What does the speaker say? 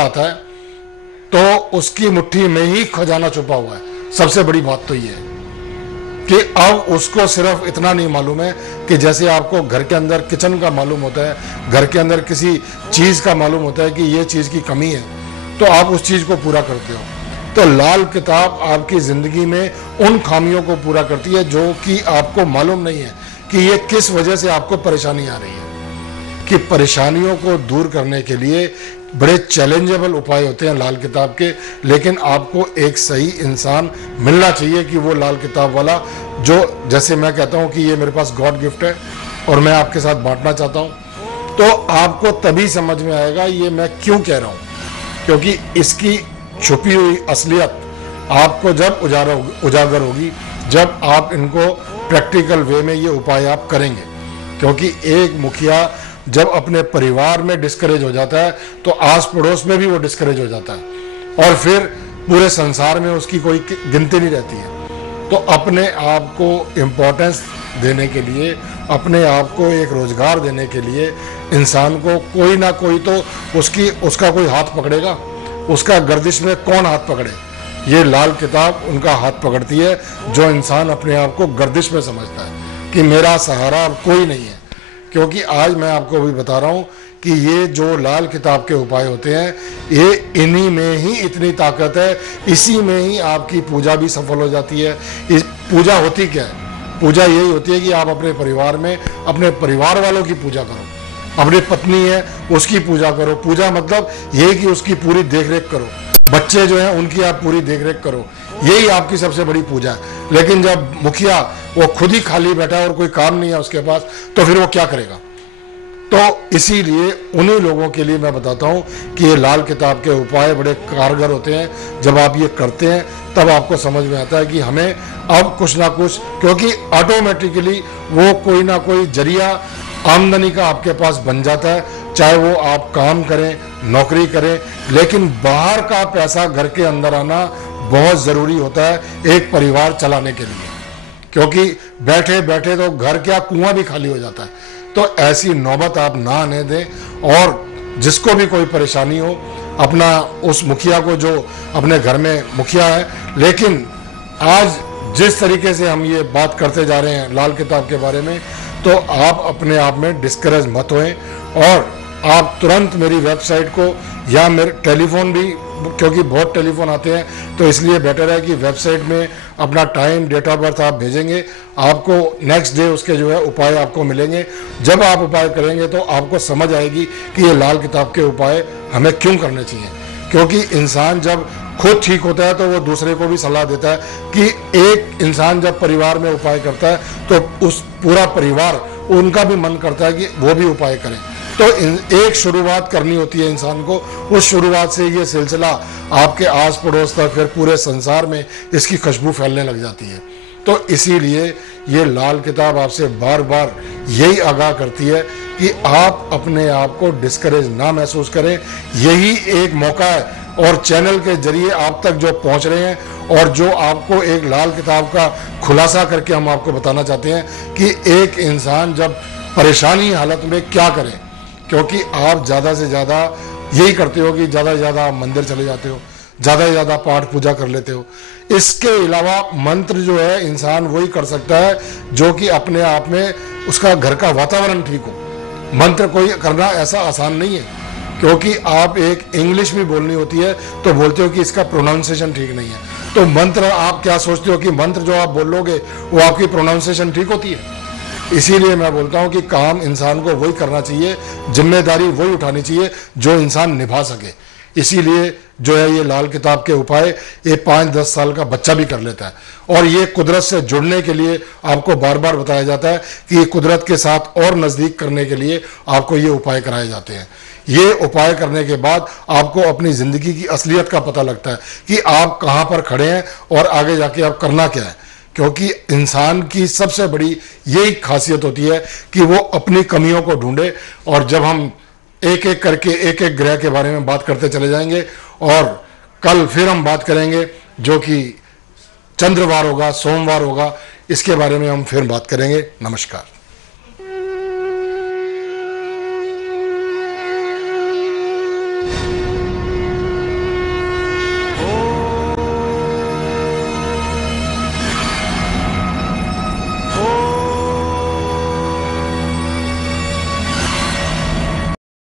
आता है तो उसकी मुट्ठी में ही खजाना छुपा हुआ है। सबसे बड़ी बात तो ये है कि अब उसको सिर्फ इतना नहीं मालूम है कि जैसे आपको घर के अंदर किचन का मालूम होता है, घर के अंदर किसी चीज़ का मालूम होता है कि ये चीज़ की कमी है तो आप उस चीज़ को पूरा करते हो। तो लाल किताब आपकी ज़िंदगी में उन खामियों को पूरा करती है जो कि आपको मालूम नहीं है कि ये किस वजह से आपको परेशानी आ रही है। कि परेशानियों को दूर करने के लिए बड़े चैलेंजेबल उपाय होते हैं लाल किताब के, लेकिन आपको एक सही इंसान मिलना चाहिए कि वो लाल किताब वाला जो, जैसे मैं कहता हूँ कि ये मेरे पास गॉड गिफ्ट है और मैं आपके साथ बांटना चाहता हूँ, तो आपको तभी समझ में आएगा ये मैं क्यों कह रहा हूँ, क्योंकि इसकी छुपी हुई असलियत आपको जब उजागर होगी जब आप इनको प्रैक्टिकल वे में ये उपाय आप करेंगे। क्योंकि एक मुखिया जब अपने परिवार में डिस्करेज हो जाता है तो आस पड़ोस में भी वो डिस्करेज हो जाता है और फिर पूरे संसार में उसकी कोई गिनती नहीं रहती है। तो अपने आप को इम्पोर्टेंस देने के लिए, अपने आप को एक रोजगार देने के लिए इंसान को कोई ना कोई तो उसका कोई हाथ पकड़ेगा। उसका गर्दिश में कौन हाथ पकड़े? ये लाल किताब उनका हाथ पकड़ती है जो इंसान अपने आप को गर्दिश में समझता है कि मेरा सहारा अब कोई नहीं है। क्योंकि आज मैं आपको अभी बता रहा हूँ कि ये जो लाल किताब के उपाय होते हैं ये इन्हीं में ही इतनी ताकत है, इसी में ही आपकी पूजा भी सफल हो जाती है। इस पूजा होती क्या है? पूजा यही होती है कि आप अपने परिवार में अपने परिवार वालों की पूजा करो, अपनी पत्नी है उसकी पूजा करो। पूजा मतलब यही कि उसकी पूरी देखरेख करो, बच्चे जो हैं उनकी आप पूरी देखरेख करो, यही आपकी सबसे बड़ी पूजा है। लेकिन जब मुखिया वो खुद ही खाली बैठा है और कोई काम नहीं है उसके पास, तो फिर वो क्या करेगा? तो इसीलिए उन्हीं लोगों के लिए मैं बताता हूँ कि ये लाल किताब के उपाय बड़े कारगर होते हैं। जब आप ये करते हैं तब आपको समझ में आता है कि हमें अब कुछ ना कुछ, क्योंकि ऑटोमेटिकली वो कोई ना कोई जरिया आमदनी का आपके पास बन जाता है, चाहे वो आप काम करें, नौकरी करें, लेकिन बाहर का पैसा घर के अंदर आना बहुत ज़रूरी होता है एक परिवार चलाने के लिए। क्योंकि बैठे बैठे तो घर क्या कुआं भी खाली हो जाता है। तो ऐसी नौबत आप ना आने दें और जिसको भी कोई परेशानी हो, अपना उस मुखिया को जो अपने घर में मुखिया है, लेकिन आज जिस तरीके से हम ये बात करते जा रहे हैं लाल किताब के बारे में, तो आप अपने आप में डिस्करेज मत होएं और आप तुरंत मेरी वेबसाइट को या मेरे टेलीफोन भी, क्योंकि बहुत टेलीफोन आते हैं तो इसलिए बेटर है कि वेबसाइट में अपना टाइम, डेट ऑफ बर्थ आप भेजेंगे, आपको नेक्स्ट डे उसके जो है उपाय आपको मिलेंगे। जब आप उपाय करेंगे तो आपको समझ आएगी कि ये लाल किताब के उपाय हमें क्यों करने चाहिए। क्योंकि इंसान जब खुद ठीक होता है तो वो दूसरे को भी सलाह देता है कि एक इंसान जब परिवार में उपाय करता है तो उस पूरा परिवार, उनका भी मन करता है कि वो भी उपाय करें। तो एक शुरुआत करनी होती है इंसान को, उस शुरुआत से ये सिलसिला आपके आस पड़ोस तक, फिर पूरे संसार में इसकी खुशबू फैलने लग जाती है। तो इसीलिए ये लाल किताब आपसे बार बार यही आगाह करती है कि आप अपने आप को डिस्करेज ना महसूस करें। यही एक मौका है और चैनल के जरिए आप तक जो पहुंच रहे हैं और जो आपको एक लाल किताब का खुलासा करके हम आपको बताना चाहते हैं कि एक इंसान जब परेशानी हालत में क्या करे। क्योंकि आप ज़्यादा से ज़्यादा यही करते हो कि ज़्यादा से ज़्यादा आप मंदिर चले जाते हो, ज़्यादा से ज़्यादा पाठ पूजा कर लेते हो। इसके अलावा मंत्र जो है इंसान वही कर सकता है जो कि अपने आप में उसका घर का वातावरण ठीक हो। मंत्र कोई करना ऐसा आसान नहीं है, क्योंकि आप एक इंग्लिश भी बोलनी होती है तो बोलते हो कि इसका प्रोनाउंसिएशन ठीक नहीं है। तो मंत्र आप क्या सोचते हो कि मंत्र जो आप बोलोगे वो आपकी प्रोनाउंसिएशन ठीक होती है? इसीलिए मैं बोलता हूँ कि काम इंसान को वही करना चाहिए, जिम्मेदारी वही उठानी चाहिए जो इंसान निभा सके। इसीलिए जो है ये लाल किताब के उपाय ये 5-10 साल का बच्चा भी कर लेता है। और ये कुदरत से जुड़ने के लिए आपको बार बार बताया जाता है कि ये कुदरत के साथ और नज़दीक करने के लिए आपको ये उपाय कराए जाते हैं। ये उपाय करने के बाद आपको अपनी ज़िंदगी की असलियत का पता लगता है कि आप कहाँ पर खड़े हैं और आगे जाके आप करना क्या है। क्योंकि इंसान की सबसे बड़ी यही खासियत होती है कि वो अपनी कमियों को ढूंढे। और जब हम एक एक करके एक एक ग्रह के बारे में बात करते चले जाएंगे और कल फिर हम बात करेंगे जो कि चंद्रवार होगा, सोमवार होगा, इसके बारे में हम फिर बात करेंगे। नमस्कार।